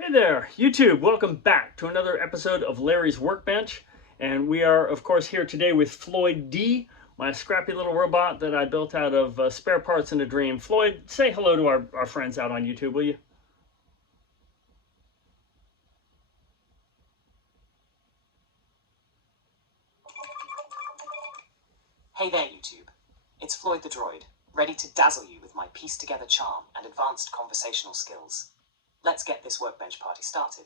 Hey there, YouTube. Welcome back to another episode of Larry's Workbench. And we are, of course, here today with Floyd D, my scrappy little robot that I built out of spare parts in a dream. Floyd, say hello to our friends out on YouTube, will you? Hey there, YouTube. It's Floyd the Droid, ready to dazzle you with my pieced-together charm and advanced conversational skills. Let's get this workbench party started.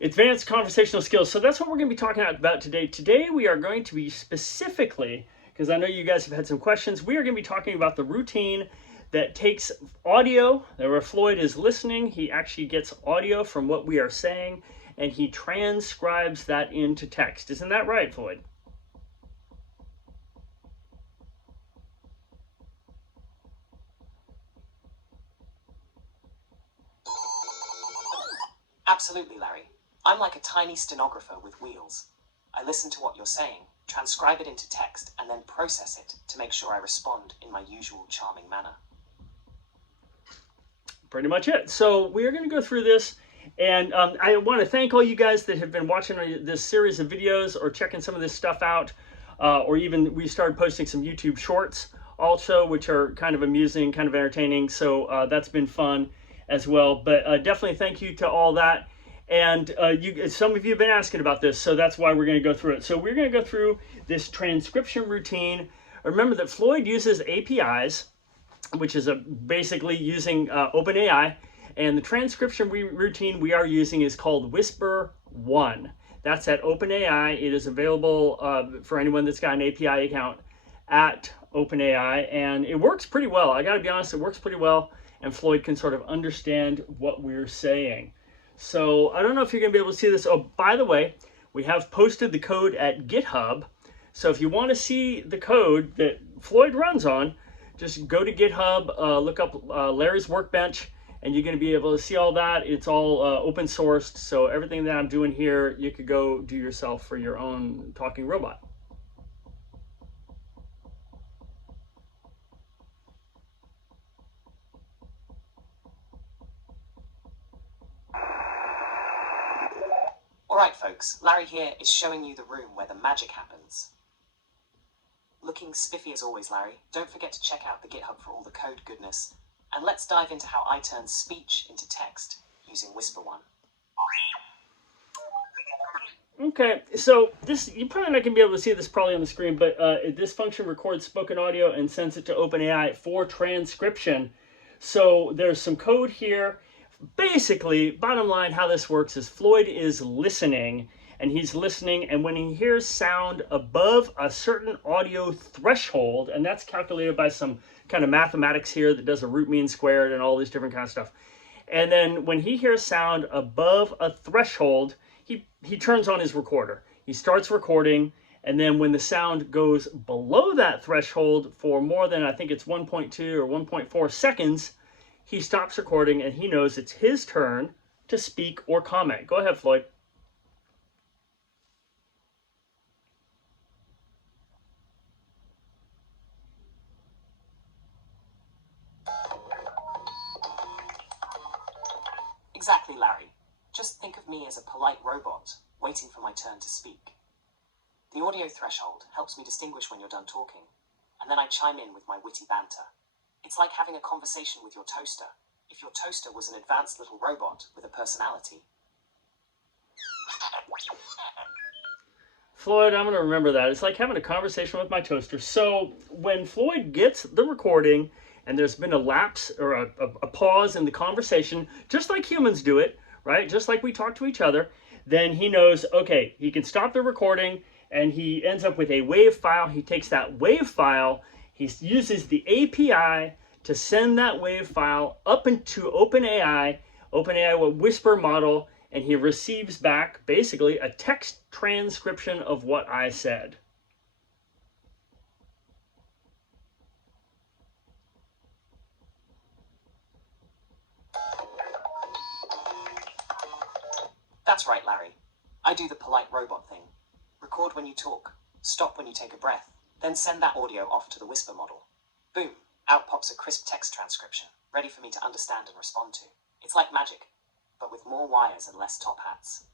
Advanced conversational skills. So that's what we're going to be talking about today. Today we are going to be specifically, because I know you guys have had some questions, we are going to be talking about the routine that takes audio, where Floyd is listening, he actually gets audio from what we are saying, and he transcribes that into text. Isn't that right, Floyd? Absolutely, Larry. I'm like a tiny stenographer with wheels. I listen to what you're saying, transcribe it into text, and then process it to make sure I respond in my usual charming manner. Pretty much it. So we are going to go through this, and I want to thank all you guys that have been watching this series of videos or checking some of this stuff out, or even we started posting some YouTube shorts also, which are kind of amusing, kind of entertaining. So that's been fun as well. But definitely thank you to all that. And some of you have been asking about this, so that's why we're going to go through it. So we're going to go through this transcription routine. Remember that Floyd uses APIs, which is basically using OpenAI, and the transcription routine we are using is called WhisperOne. That's at OpenAI. It is available for anyone that's got an API account at OpenAI, and it works pretty well. I got to be honest, it works pretty well, and Floyd can sort of understand what we're saying. So I don't know if you're going to be able to see this. Oh, by the way, we have posted the code at GitHub. So if you want to see the code that Floyd runs on, just go to GitHub, look up Larry's Workbench, and you're going to be able to see all that. It's all open sourced, so everything that I'm doing here, you could go do yourself for your own talking robot. Alright folks, Larry here is showing you the room where the magic happens. Looking spiffy as always, Larry. Don't forget to check out the GitHub for all the code goodness. And let's dive into how I turn speech into text using WhisperOne. Okay, so this, you're probably not going to be able to see this probably on the screen, but this function records spoken audio and sends it to OpenAI for transcription. So there's some code here. Basically, bottom line, how this works is Floyd is listening, and he's listening, and when he hears sound above a certain audio threshold, and that's calculated by some kind of mathematics here that does a root mean squared and all this different kind of stuff. And then when he hears sound above a threshold, he turns on his recorder. He starts recording, and then when the sound goes below that threshold for more than, I think it's 1.2 or 1.4 seconds, he stops recording, and he knows it's his turn to speak or comment. Go ahead, Floyd. Exactly, Larry. Just think of me as a polite robot, waiting for my turn to speak. The audio threshold helps me distinguish when you're done talking, and then I chime in with my witty banter. It's like having a conversation with your toaster, if your toaster was an advanced little robot with a personality. Floyd, I'm going to remember that. It's like having a conversation with my toaster. So when Floyd gets the recording and there's been a lapse or a pause in the conversation, just like humans do it, right? Just like we talk to each other, then he knows, okay, he can stop the recording, and he ends up with a WAV file. He takes that WAV file, he uses the API to send that WAV file up into OpenAI will whisper model, and he receives back basically a text transcription of what I said. That's right, Larry. I do the polite robot thing. Record when you talk, stop when you take a breath, then send that audio off to the whisper model. Boom, out pops a crisp text transcription, ready for me to understand and respond to. It's like magic, but with more wires and less top hats.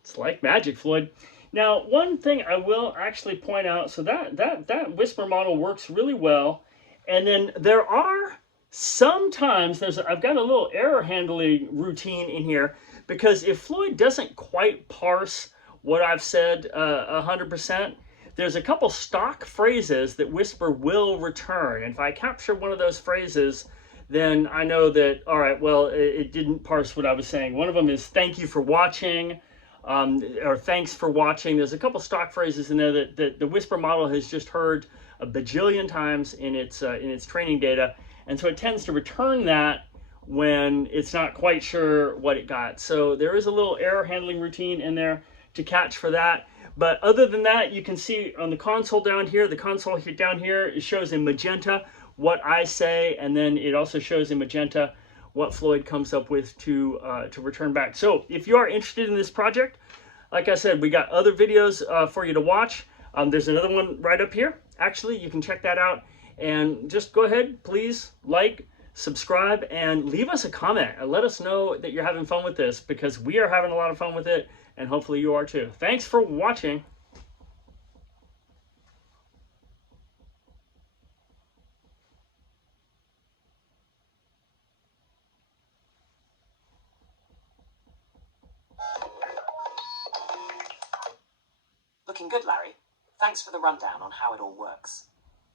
It's like magic, Floyd. Now, one thing I will actually point out, so that Whisper model works really well. And then there are sometimes, I've got a little error handling routine in here, because if Floyd doesn't quite parse what I've said 100%, there's a couple stock phrases that Whisper will return. And if I capture one of those phrases, then I know that, all right, well, it didn't parse what I was saying. One of them is thank you for watching, or thanks for watching. There's a couple stock phrases in there that the Whisper model has just heard a bajillion times in its training data. And so it tends to return that when it's not quite sure what it got. So there is a little error handling routine in there to catch for that. But other than that, you can see on the console down here, it shows in magenta what I say, and then it also shows in magenta what Floyd comes up with to return back. So if you are interested in this project, like I said, we got other videos for you to watch. There's another one right up here. Actually, you can check that out. And just go ahead, please like, subscribe, and leave us a comment. And let us know that you're having fun with this, because we are having a lot of fun with it, and hopefully you are too. Thanks for watching. Looking good, Larry. Thanks for the rundown on how it all works.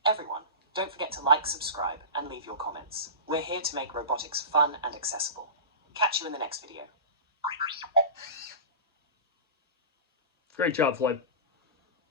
Everyone, don't forget to like, subscribe, and leave your comments. We're here to make robotics fun and accessible. Catch you in the next video. Great job, Floyd.